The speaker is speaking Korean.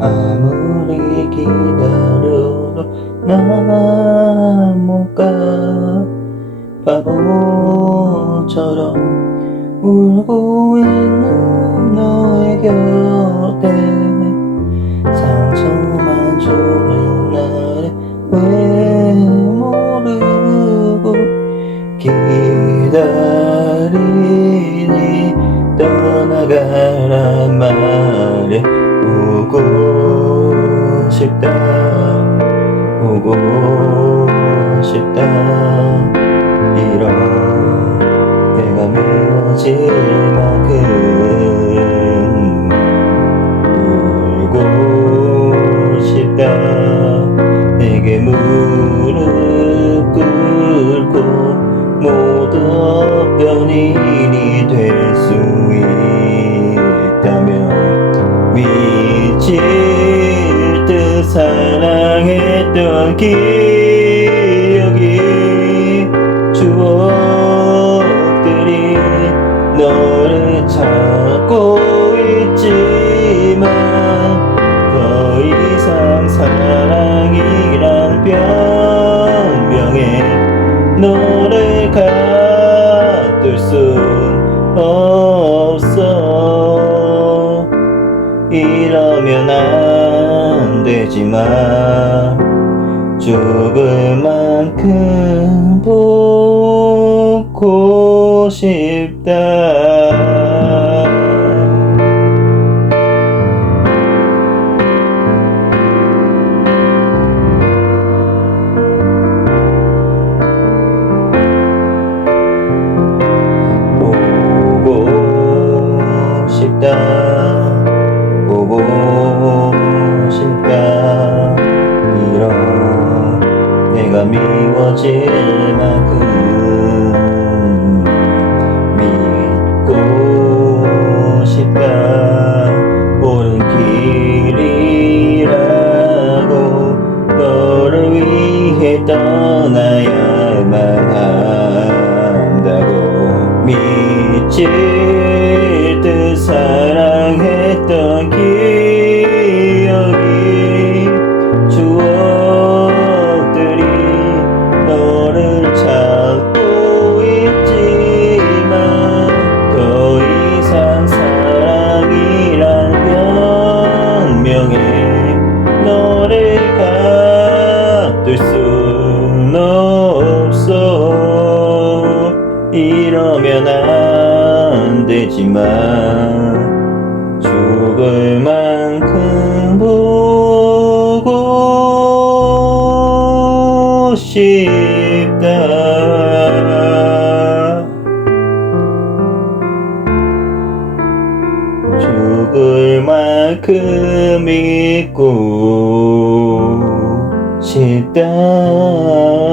아무리 기다려도 나못 가 바보처럼 울고 있는 너의 곁 싶다 오고 싶다 이런 내가 미워질 만큼 울고 싶다 내게 무릎 꿇고 모두 일이 될 기억이 추억들이 너를 찾고 있지만 더 이상 사랑이란 변명에 너를 가둘 순 없어. 이러면 안 되지만 죽을 만큼 보고 싶다 길이라고 너를 위해 떠나야만 한다고 미칠 변명에 너를 가둘 순 없어. 이러면 안 되지만 죽을 만큼 보고 싶 만큼 믿고 싶다